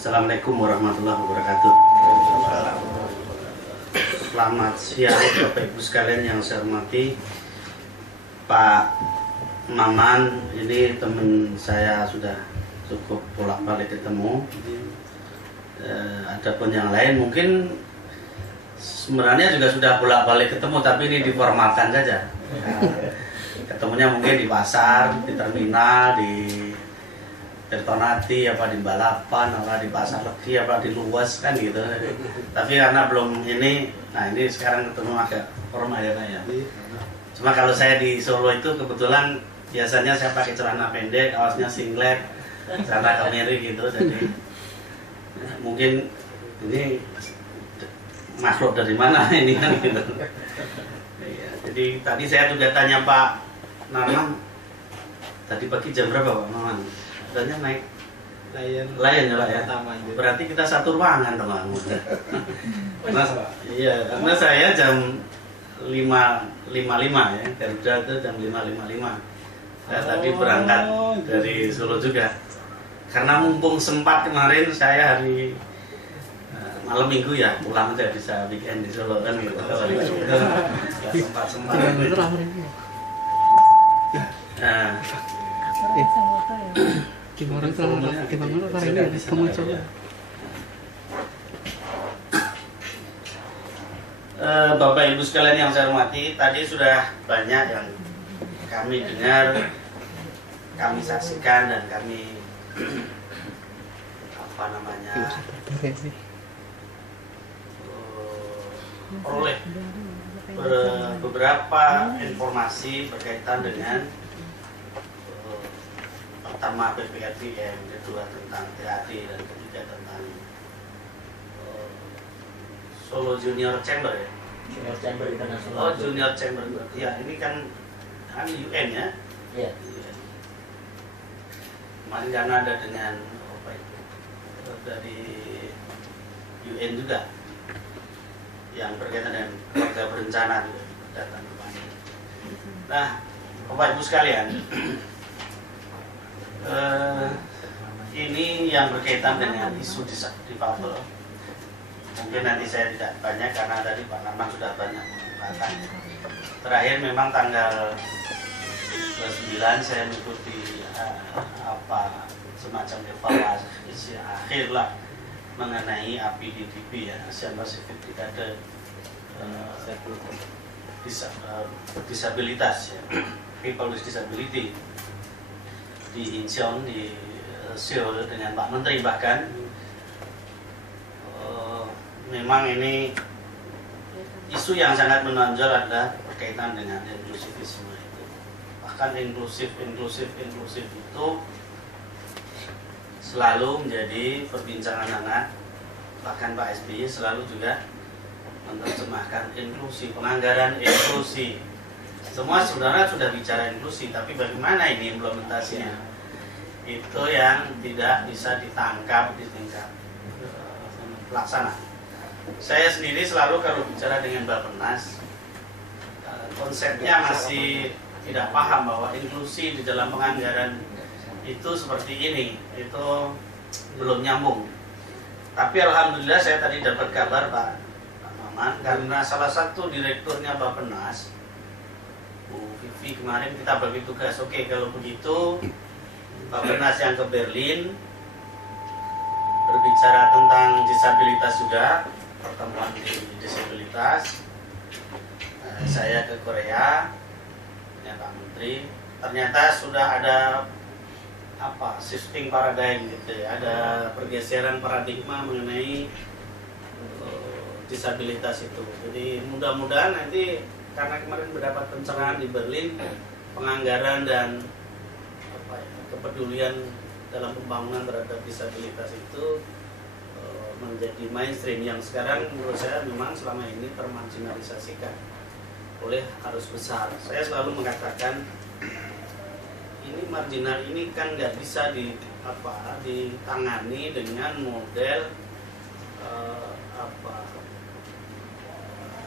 Assalamualaikum warahmatullahi wabarakatuh. Selamat siang Bapak Ibu sekalian yang saya hormati. Pak Maman, ini teman saya sudah cukup bolak-balik ketemu. Adapun yang lain mungkin sebenarnya juga sudah bolak-balik ketemu, tapi ini diformalkan saja. Ketemunya mungkin di pasar, di terminal, di Tirtonadi, apa di Balapan, apa di Pasar Legi, apa di Luas kan gitu. Tapi karena belum ini, nah ini sekarang ketemu agak formal ya Pak ya. Cuma kalau saya di Solo itu kebetulan biasanya saya pakai celana pendek, kaosnya singlet, celana kemiri gitu. Jadi mungkin ini makhluk dari mana ini kan gitu. Ya, jadi tadi saya juga tanya Pak Nanang, tadi pagi jam berapa Pak Maman? Katanya naik Lion ya Pak ya. Berarti kita satu ruangan teman. Iya, karena saya jam 5.55 ya, Garuda itu jam 5.55. Saya tadi berangkat dari Solo juga. Karena mumpung sempat kemarin saya hari malam minggu ya pulang aja, bisa weekend di Solo kan gitu. Sempat. Nah, gimana caranya kamu coba? Bapak Ibu sekalian yang saya hormati, tadi sudah banyak yang kami dengar, kami saksikan dan kami oleh beberapa informasi berkaitan dengan pertama PPRTM, kedua tentang TAT, dan ketiga tentang Solo Junior Chamber ya. Junior Chamber Internasional. Oh, Junior Chamber. Ya, ini kan UN ya. Iya. Kemarin karena ada dengan apa itu dari UN juga yang berkaitan dengan keluarga berencana juga datang kemarin. Nah, Bapak Ibu sekalian, ini yang berkaitan dengan isu difabel. Mungkin nanti saya tidak banyak karena tadi Pak Naman sudah banyak mengatakan. Terakhir memang tanggal 29 saya mengikuti semacam evaluasi akhir lah mengenai APDDP ya, Asian Pacific Decade disabilitas ya, people with disability di Incheon, di Seoul dengan Pak Menteri. Bahkan memang ini isu yang sangat menonjol adalah berkaitan dengan inklusivisme itu. Bahkan inklusif itu selalu menjadi perbincangan hangat. Bahkan Pak SBY selalu juga menerjemahkan inklusi, penganggaran inklusi. Semua sebenarnya sudah bicara inklusi, tapi bagaimana ini implementasinya? Itu yang tidak bisa ditangkap di tingkat pelaksana. Saya sendiri selalu kalau bicara dengan Bappenas, konsepnya masih tidak paham bahwa inklusi di dalam penganggaran itu seperti ini, itu belum nyambung. Tapi alhamdulillah saya tadi dapat kabar Pak Maman, karena salah satu direkturnya Bappenas, Bu Vivi, kemarin kita bagi tugas. Oke, kalau begitu Bappenas yang ke Berlin berbicara tentang disabilitas juga, pertemuan di disabilitas. Saya ke Korea dengan Pak Menteri, ternyata sudah ada shifting paradigm gitu ya, ada pergeseran paradigma mengenai disabilitas itu. Jadi mudah-mudahan nanti, karena kemarin mendapat pencerahan di Berlin, penganggaran dan kepedulian dalam pembangunan terhadap disabilitas itu menjadi mainstream yang sekarang menurut saya memang selama ini termarginalisasikan oleh arus besar. Saya selalu mengatakan ini marginal ini kan nggak bisa ditangani dengan model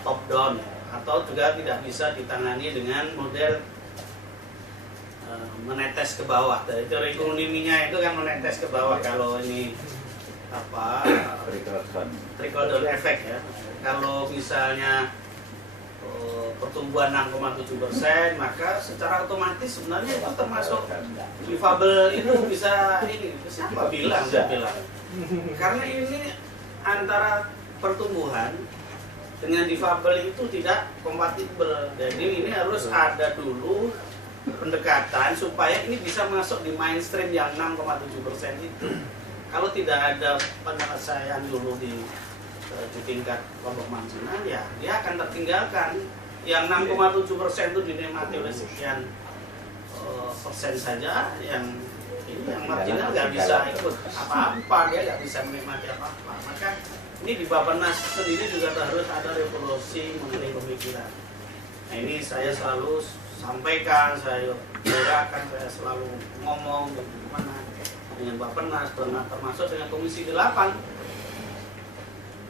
top down, atau juga tidak bisa ditangani dengan model menetes ke bawah. Dari teori ekonominya itu kan menetes ke bawah. Kalau ini trickle down effect ya. Kalau misalnya pertumbuhan 6,7%, maka secara otomatis sebenarnya itu termasuk difabel itu bisa ini. Siapa bilang? Karena ini antara pertumbuhan dengan difabel itu tidak kompatibel. Jadi ini harus ada dulu pendekatan supaya ini bisa masuk di mainstream yang 6,7% itu. Kalau tidak ada penyelesaian dulu di tingkat kelompok marginal, ya dia akan tertinggalkan. Yang 6,7% itu dinikmati oleh sekian persen saja, yang ini yang marginal nggak bisa ikut apa-apa, dia nggak bisa menikmati apa-apa. Maka ini di Bappenas sendiri juga harus ada revolusi mengenai pemikiran. Nah ini saya selalu sampaikan, saya gerakan, saya selalu ngomong bagaimana dengan Bappenas, termasuk dengan Komisi 8.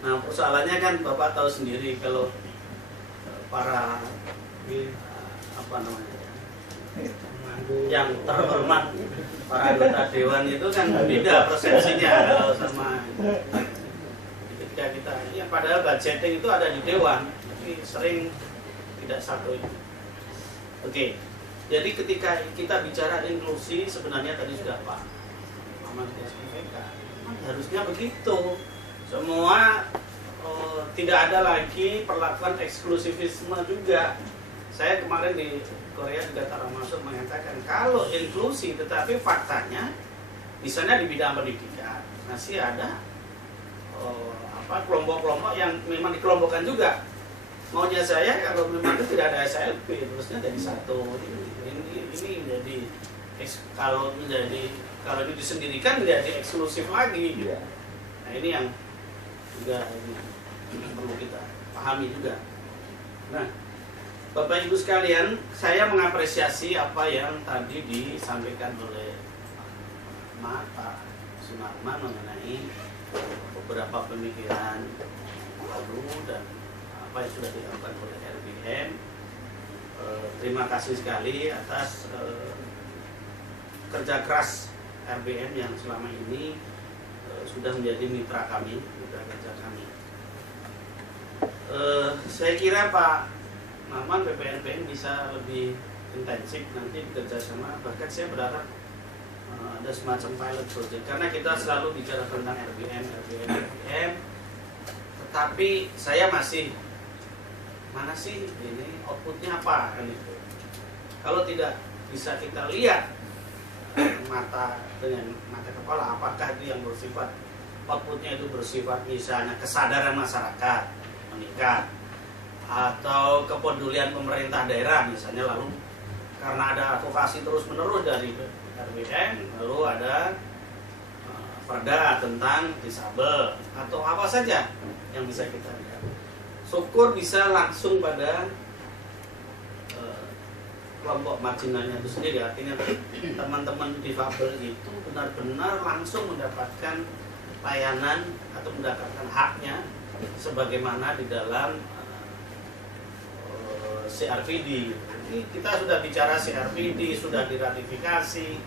Nah persoalannya kan Bapak tahu sendiri kalau para yang terhormat, para anggota dewan itu kan beda persepsinya kalau sama ketika kita ya, padahal budgeting itu ada di dewan tapi sering tidak satu itu. Oke, jadi ketika kita bicara inklusi sebenarnya tadi sudah Pak Maman sampaikan, harusnya begitu semua. Tidak ada lagi perlakuan eksklusivisme juga. Saya kemarin di Korea juga termasuk mengatakan kalau inklusi, tetapi faktanya misalnya di bidang pendidikan masih ada kelompok-kelompok yang memang dikelompokkan juga. Maunya saya kalau memang itu tidak ada SLP, terusnya jadi satu. Ini menjadi kalau ini disendirikan menjadi eksklusif lagi. Nah ini yang juga ini perlu kita pahami juga. Nah, Bapak Ibu sekalian, saya mengapresiasi apa yang tadi disampaikan oleh Pak Sunarman mengenai beberapa pemikiran baru dan apa yang sudah dilakukan oleh RBM. Terima kasih sekali atas kerja keras RBM yang selama ini sudah menjadi mitra kami, mitra kerja kami. Saya kira Pak Maman PPNPN bisa lebih intensif nanti bekerjasama. Bahkan saya berharap ada semacam pilot project karena kita selalu bicara tentang RBM. Tetapi saya masih mana sih ini outputnya apa kan itu. Kalau tidak bisa kita lihat dengan mata kepala, apakah itu yang bersifat outputnya itu bersifat misalnya kesadaran masyarakat meningkat atau kepedulian pemerintah daerah misalnya, lalu karena ada advokasi terus menerus dari RBM, lalu ada perda tentang disabel atau apa saja yang bisa kita lihat. Syukur bisa langsung pada kelompok marginalnya itu sendiri, artinya teman-teman difabel itu benar-benar langsung mendapatkan layanan atau mendapatkan haknya sebagaimana di dalam CRPD. Ini kita sudah bicara CRPD, sudah diratifikasi,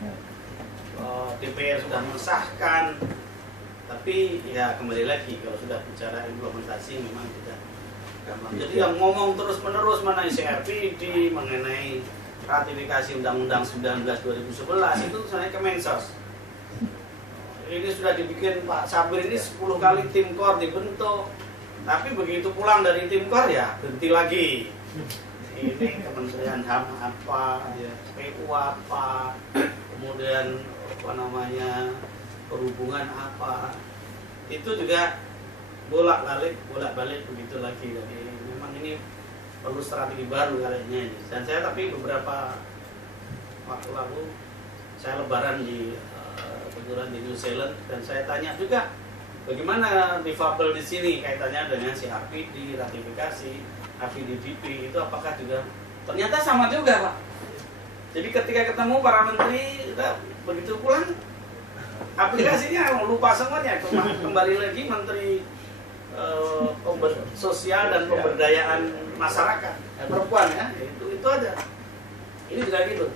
DPR sudah mensahkan, tapi ya kembali lagi kalau sudah bicara implementasi memang tidak gampang. Jadi yang ngomong terus-menerus mengenai CRPD, mengenai ratifikasi Undang-Undang 19 2011 itu sebenarnya Kemensos. Ini sudah dibikin Pak Sabir ini 10 kali tim kor dibentuk, tapi begitu pulang dari tim kor ya berhenti lagi. Ini Kementerian HAM apa, PU apa, kemudian perhubungan apa, itu juga bolak-balik begitu lagi. Jadi memang ini perlu strategi baru kayaknya ini. Dan saya tapi beberapa waktu lalu saya lebaran di kebetulan di New Zealand dan saya tanya juga bagaimana difabel di sini kaitannya dengan CRPD, ratifikasi, APDDP itu apakah juga ternyata sama juga Pak. Jadi ketika ketemu para menteri begitu pulang aplikasinya lupa semuanya, kembali lagi menteri sosial dan pemberdayaan masyarakat perempuan ya, itu aja. Ini juga gitu,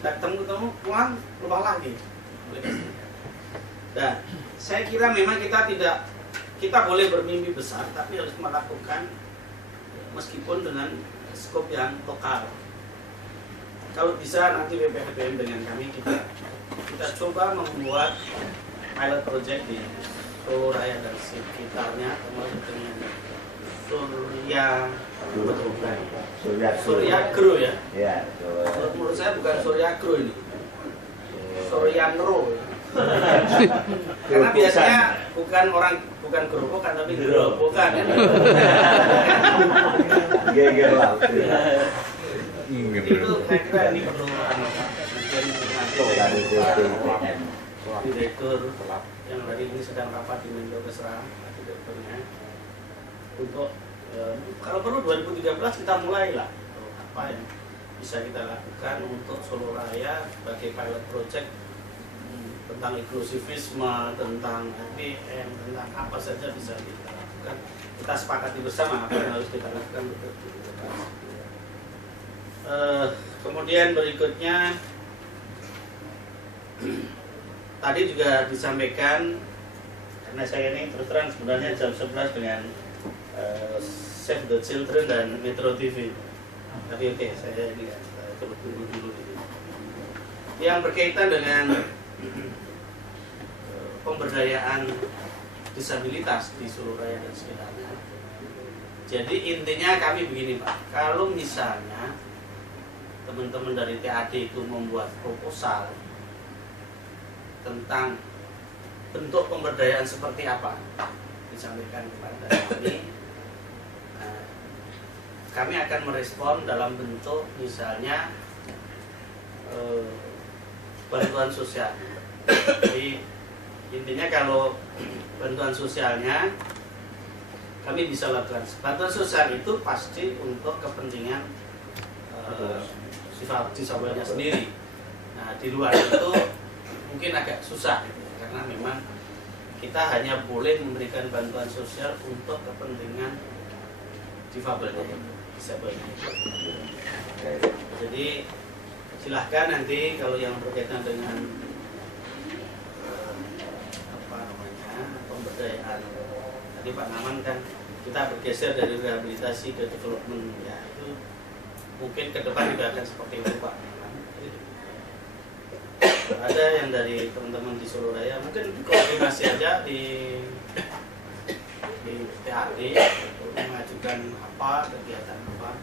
ketemu pulang lupa lagi. Dan saya kira memang kita boleh bermimpi besar, tapi harus melakukan meskipun dengan skop yang lokal. Kalau bisa nanti BPHBM dengan kami kita coba membuat pilot project di Solo Raya dan sekitarnya, termasuk dengan Suryagro ya. Ya, Menurut saya bukan Suryagro ini, Suryanro. Karena biasanya bukan gerobokan tapi gerobokan ya. Geger laut. Itu saya kira ini perlu direktur yang hari ini sedang rapat di Menko Kesra, direkturnya untuk kalau perlu 2013 kita mulailah apa yang bisa kita lakukan untuk Solo Raya sebagai pilot project tentang inklusivisme, tentang HBM, tentang apa saja bisa kita lakukan. Kita sepakati bersama apa yang harus kita lakukan untuk 2013. Kemudian berikutnya tadi juga disampaikan, karena saya ini terus terang sebenarnya jam 11 dengan Save the Children dan Metro TV. Tapi oke, saya ini terus tunggu dulu. Yang berkaitan dengan pemberdayaan disabilitas di Solo Raya dan sekitarnya. Jadi intinya kami begini Pak, kalau misalnya teman-teman dari TAD itu membuat proposal tentang bentuk pemberdayaan seperti apa, disampaikan kepada kami. Nah, kami akan merespon dalam bentuk misalnya bantuan sosial. Jadi intinya kalau bantuan sosialnya kami bisa lakukan. Bantuan sosial itu pasti untuk kepentingan disabilitasnya sendiri. Nah di luar itu mungkin agak susah gitu, karena memang kita hanya boleh memberikan bantuan sosial untuk kepentingan difabelnya, disabilitasnya. Jadi silahkan nanti kalau yang berkaitan dengan pemberdayaan, tadi Pak Naman kan kita bergeser dari rehabilitasi ke development, ya itu mungkin ke depan juga akan seperti itu Pak Naman. Ada yang dari teman-teman di Solo Raya mungkin koordinasi aja di TAD mengajukan apa kegiatan apa,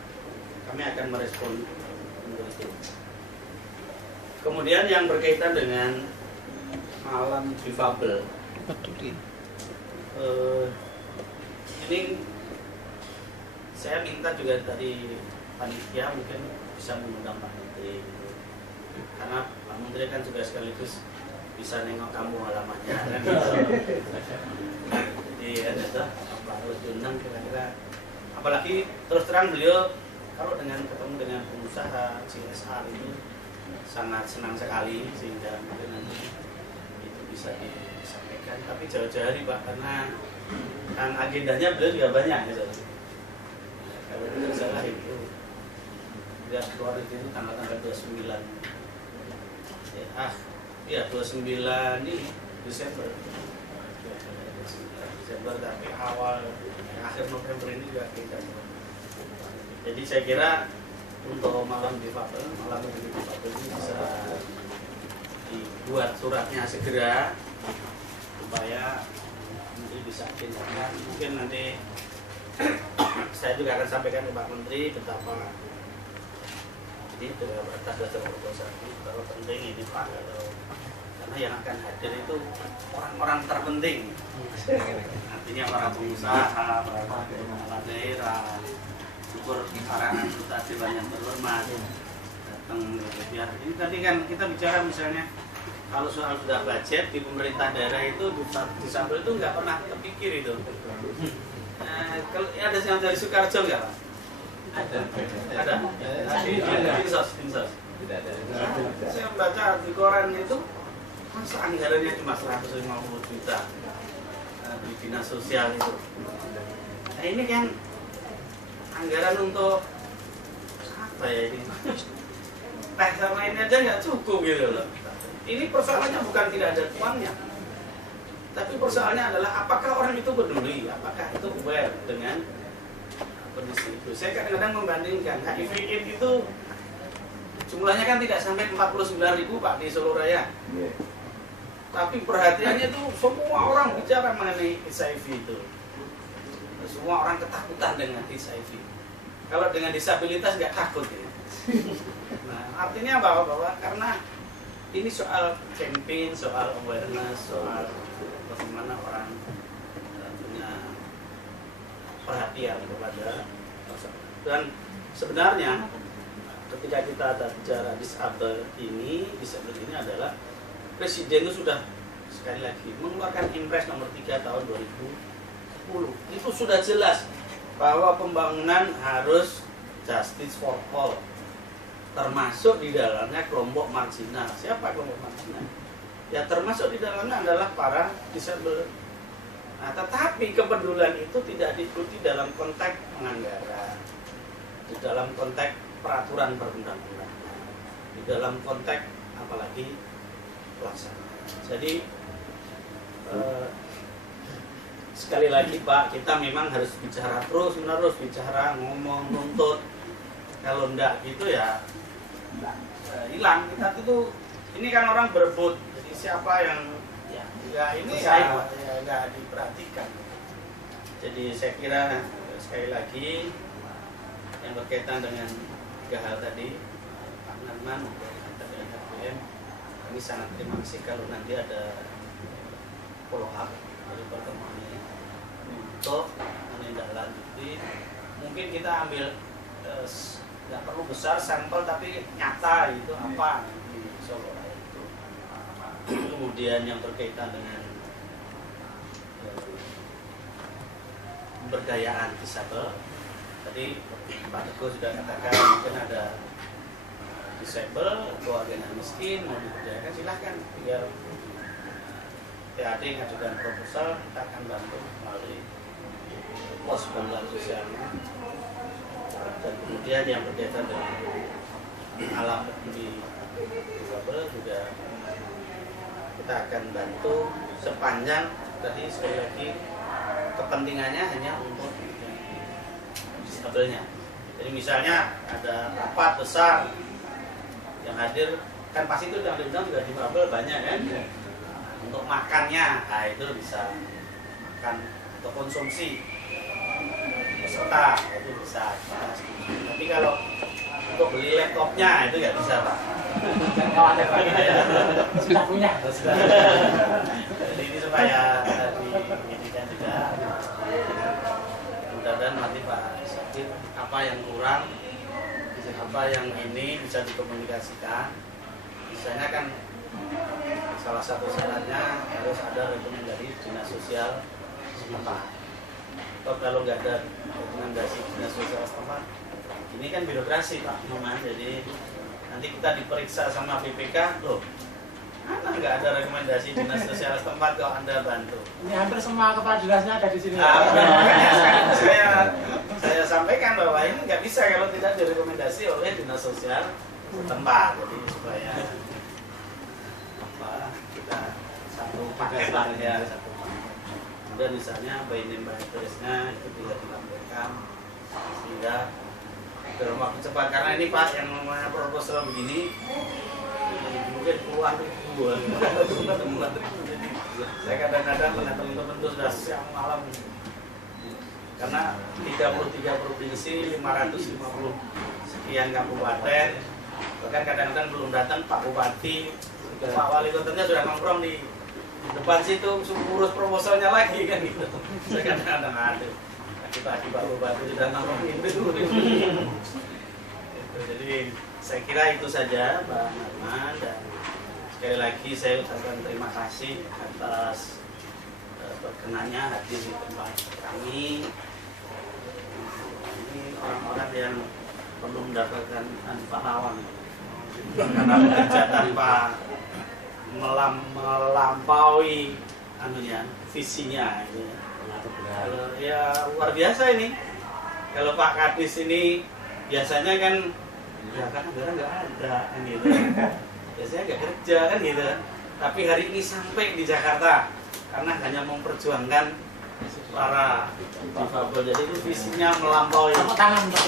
kami akan merespon untuk itu. Kemudian yang berkaitan dengan malam difabel, ini saya minta juga dari panitia mungkin bisa mengundang Pak Menteri, karena Pak Menteri kan juga sekaligus bisa nengok kampung halamannya kan gitu. Jadi ya itu apa harus diundang kira-kira, apalagi terus terang beliau kalau ketemu dengan pengusaha CSR itu sangat senang sekali, sehingga mungkin nanti itu bisa disampaikan. Tapi jauh-jauh hari Pak, karena kan agendanya beliau juga banyak gitu. Kalau tidak salah itu lihat keluar itu tanggal 29 ya 29 ini Desember, tapi akhir November ini juga kita. Jadi saya kira untuk malam difabel ini bisa dibuat suratnya segera supaya nanti bisa tindakan. Mungkin nanti saya juga akan sampaikan ke Pak Menteri betapa ini atas dasar proposal ini betapa penting ini Pak, karena yang akan hadir itu orang-orang terpenting, artinya para pengusaha, para kepala daerah, syukur para anggota dewan yang terhormat datang biar ini. Tadi kan kita bicara misalnya kalau soal sudah budget di pemerintah daerah itu disabel itu nggak pernah terpikir itu. Kalau ada yang dari Sukarjo nggak Pak? Ada. Di sos. Saya membaca di koran itu masa anggarannya cuma 150 juta di dinas sosial itu. Nah ini kan anggaran untuk apa ya ini? Teh sama ini aja nggak cukup gitu loh. Ini persoalannya bukan tidak ada uangnya, Tapi persoalannya adalah apakah orang itu peduli, apakah itu aware dengan kondisi itu. Saya kadang-kadang membandingkan HIV/AIDS itu jumlahnya kan tidak sampai 49.000 Pak di Solo Raya. Tapi perhatiannya itu semua orang bicara mengenai HIV itu. Semua orang ketakutan dengan HIV. Kalau dengan disabilitas nggak takut ya. Nah, artinya bahwa karena ini soal campaign, soal awareness, soal bagaimana orang punya perhatian kepada masyarakat. Dan sebenarnya ketika kita bicara disabel ini adalah Presiden itu sudah sekali lagi mengeluarkan Impres nomor 3 tahun 2010. Itu sudah jelas bahwa pembangunan harus justice for all, termasuk di dalamnya kelompok marginal. Siapa kelompok marginal? Ya termasuk di dalamnya adalah para disabel. Nah, tetapi kepedulian itu tidak diikuti dalam konteks penganggaran, di dalam konteks peraturan perundang-undangan, di dalam konteks apalagi pelaksanaan. Jadi sekali lagi Pak, kita memang harus bicara terus-menerus, bicara, ngomong, nuntut. Kalau enggak gitu ya hilang. Kita itu, ini kan orang berebut. Jadi siapa yang ya ini ya enggak diperhatikan. Jadi saya kira sekali lagi yang berkaitan dengan 3 hal tadi, Pak Narman dan RPM, kami sangat terima kasih kalau nanti ada follow up dari pertemuan ini untuk menindaklanjuti. Mungkin kita ambil nggak perlu besar sampel tapi nyata itu apa di Solo Raya itu. Kemudian yang berkaitan dengan pemberdayaan disabel, tadi Pak Teguh sudah katakan mungkin ada disabel, keluarga miskin mau diberdayakan, silahkan biar PAD ngajukan proposal, kita akan bantu melalui pos bantuan sosialnya. Dan kemudian yang berkaitan dengan alam di disabel juga kita akan bantu sepanjang tadi sekali lagi kepentingannya hanya untuk disabelnya. Jadi misalnya ada rapat besar yang hadir kan pasti itu yang diundang juga difabel banyak kan. Untuk makannya, nah itu bisa makan untuk konsumsi peserta itu bisa. Tapi kalau untuk beli laptopnya itu nggak bisa Pak. Sudah punya. Jadi ini supaya diinginkan juga. Mudah-mudahan nanti Pak Sakit apa yang kurang, apa yang ini bisa dikomunikasikan. Misalnya kan salah satu syaratnya harus ada rekomendasi dinas sosial setempat. Atau kalau nggak ada rekomendasi dinas sosial setempat, ini kan birokrasi Pak Noman. Jadi nanti kita diperiksa sama BPK, loh, mana nggak ada rekomendasi dinas sosial setempat kalau Anda bantu. Ini hampir semua kepala dinasnya ada di sini. Saya sampaikan bahwa ini nggak bisa kalau tidak direkomendasi oleh dinas sosial setempat. Jadi supaya kita satu paket lah ya, satu paket. Kemudian misalnya by name by address-nya itu bisa dilampirkan sehingga dalam waktu cepat, karena ini Pak yang namanya proposal begini mungkin puluhan ribu. Saya kadang-kadang dengan teman-teman itu sudah siang malam karena 33 provinsi, 550 sekian kabupaten, bahkan kadang-kadang belum datang Pak Bupati, Pak Wali Kotanya sudah nongkrong di depan situ urus proposalnya lagi kan gitu. Saya kadang-kadang aduh, pagi-pagi Pak Bupati sudah nongkrong gitu. Jadi saya kira itu saja Pak Narman, dan sekali lagi saya ucapkan terima kasih atas berkenannya hadir di tempat kami. Ini orang-orang yang perlu mendapatkan pahlawan karena bekerja tanpa melampaui anunya, visinya gitu. Ya luar biasa ini. Kalau Pak Kadis ini biasanya kan ya kan anggaran nggak ada kan gitu. Biasanya nggak kerja kan gitu. Tapi hari ini sampai di Jakarta karena hanya memperjuangkan para difabel. Jadi itu visinya melampaui. Tepuk tangan Pak.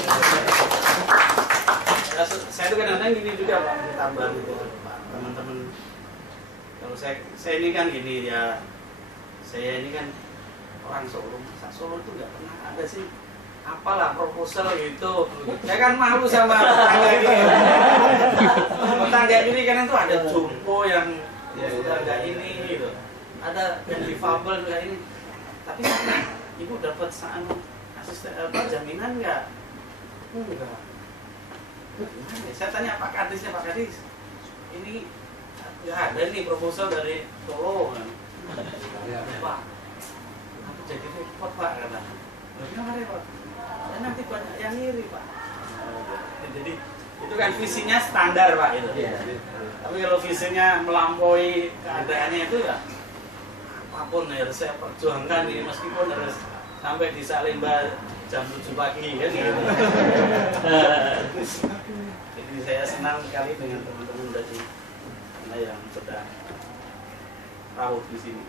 Saya itu kadang-kadang gini juga Pak, ditambah gitu Pak, teman-teman. Kalau saya ini kan gini ya, saya ini kan orang Solo, masa Solo itu nggak pernah ada sih apalah proposal gitu. Saya kan malu sama tetangga ini. Tetangga ini kan itu ada jompo yang sudah nggak ini gitu, ada yang difabel nggak ini. Tapi ibu dapat asisten jaminan nggak? Enggak. Saya tanya Pak Kadisnya, Pak Kadis, ini nggak ada nih proposal dari Solo kan? Pak, aku jadi repot Pak kata. Kenapa repot? Nanti banyak yang ngiri Pak. Jadi itu kan visinya standar Pak itu. Tapi kalau visinya melampaui keadaannya itu ya apapun harus saya perjuangkan ini, meskipun harus sampai di Salemba jam 7 pagi kan gitu. Jadi saya senang sekali dengan teman-teman dari mana yang sudah tahu di sini.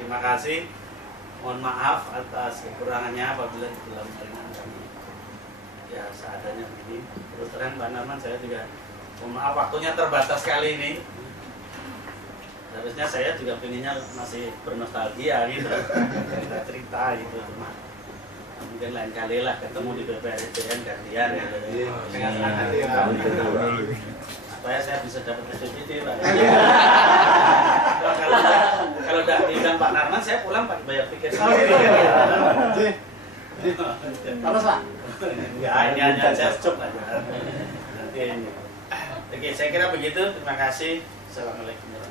Terima kasih. Mohon maaf atas kekurangannya apabila di dalam jaringan kami ya seadanya begini. Terus terang Pak Narman, saya juga mohon maaf waktunya terbatas kali ini. Harusnya saya juga pengennya masih bernostalgia gitu, cerita gitu, cuma mungkin lain kali lah ketemu di BPSDN gantian gitu. Dengan senang hati supaya saya bisa dapat SPPD Pak. Kalau udah diundang Pak Narman, saya pulang Pak bayar tiket sendiri. Terus Pak. Ya ini hanya just aja. Nanti ini. Oke, saya kira begitu. Terima kasih. Assalamualaikum.